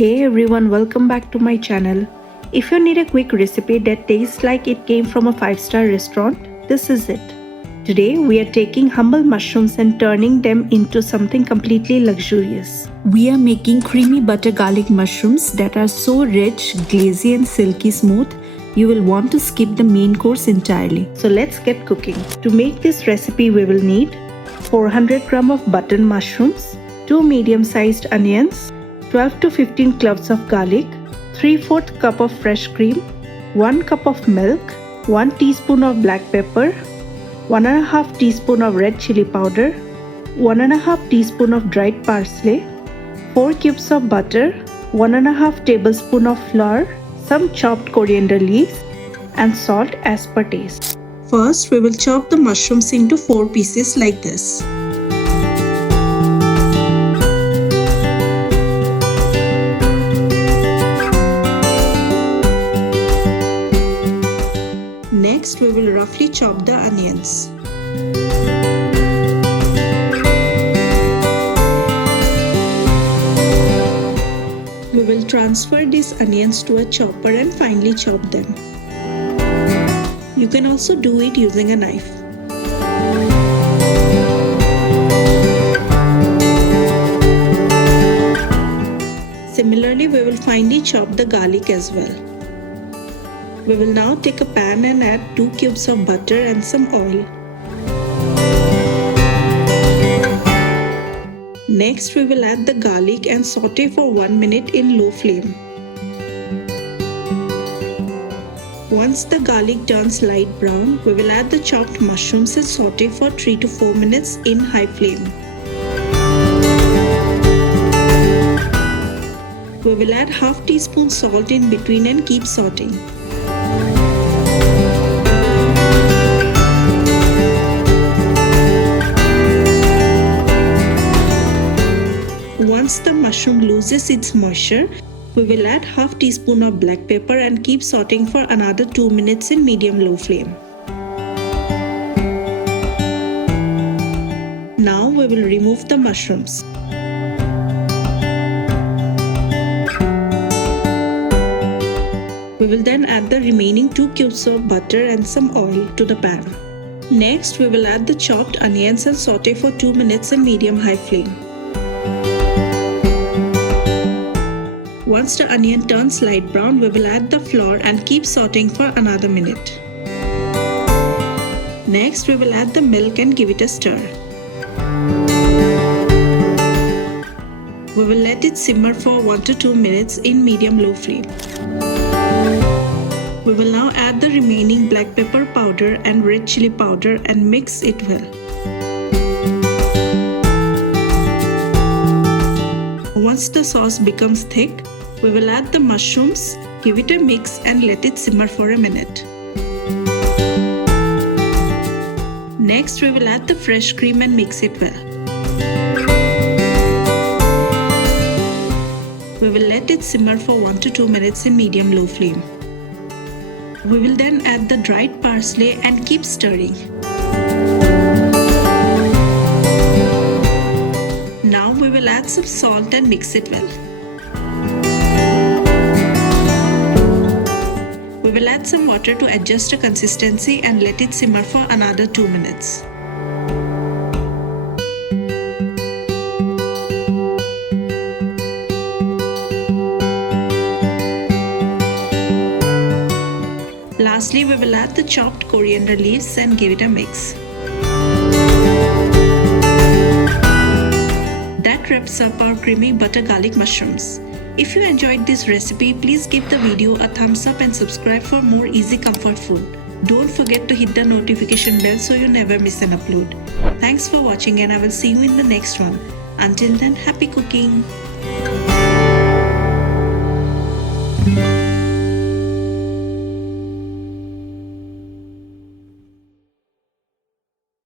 Hey everyone, welcome back to my channel. If you need a quick recipe that tastes like it came from a 5-star restaurant, this is it. Today we are taking humble mushrooms and turning them into something completely luxurious. We are making creamy butter garlic mushrooms that are so rich, glazy and silky smooth, you will want to skip the main course entirely. So let's get cooking. To make this recipe we will need 400 gram of button mushrooms, 2 medium-sized onions, 12 to 15 cloves of garlic, 3/4 cup of fresh cream, 1 cup of milk, 1 teaspoon of black pepper, 1.5 teaspoon of red chili powder, 1.5 teaspoon of dried parsley, 4 cubes of butter, 1.5 tablespoon of flour, some chopped coriander leaves, and salt as per taste. First, we will chop the mushrooms into 4 pieces like this. Next, we will roughly chop the onions. We will transfer these onions to a chopper and finely chop them. You can also do it using a knife. Similarly, we will finely chop the garlic as well. We will now take a pan and add 2 cubes of butter and some oil. Next, we will add the garlic and saute for 1 minute in low flame. Once the garlic turns light brown, we will add the chopped mushrooms and saute for 3 to 4 minutes in high flame. We will add half teaspoon salt in between and keep sauteing. Once the mushroom loses its moisture, we will add half teaspoon of black pepper and keep sauteing for another 2 minutes in medium-low flame. Now we will remove the mushrooms. We will then add the remaining 2 cubes of butter and some oil to the pan. Next, we will add the chopped onions and saute for 2 minutes in medium-high flame. Once the onion turns light brown, we will add the flour and keep sauteing for another minute. Next, we will add the milk and give it a stir. We will let it simmer for 1 to 2 minutes in medium-low flame. We will now add the remaining black pepper powder and red chili powder and mix it well. Once the sauce becomes thick, we will add the mushrooms, give it a mix and let it simmer for a minute. Next, we will add the fresh cream and mix it well. We will let it simmer for 1 to 2 minutes in medium-low flame. We will then add the dried parsley and keep stirring. Now we will add some salt and mix it well. We will add some water to adjust the consistency and let it simmer for another 2 minutes. Lastly, we will add the chopped coriander leaves and give it a mix. That wraps up our creamy butter garlic mushrooms. If you enjoyed this recipe, please give the video a thumbs up and subscribe for more easy comfort food. Don't forget to hit the notification bell so you never miss an upload. Thanks for watching and I will see you in the next one. Until then, happy cooking!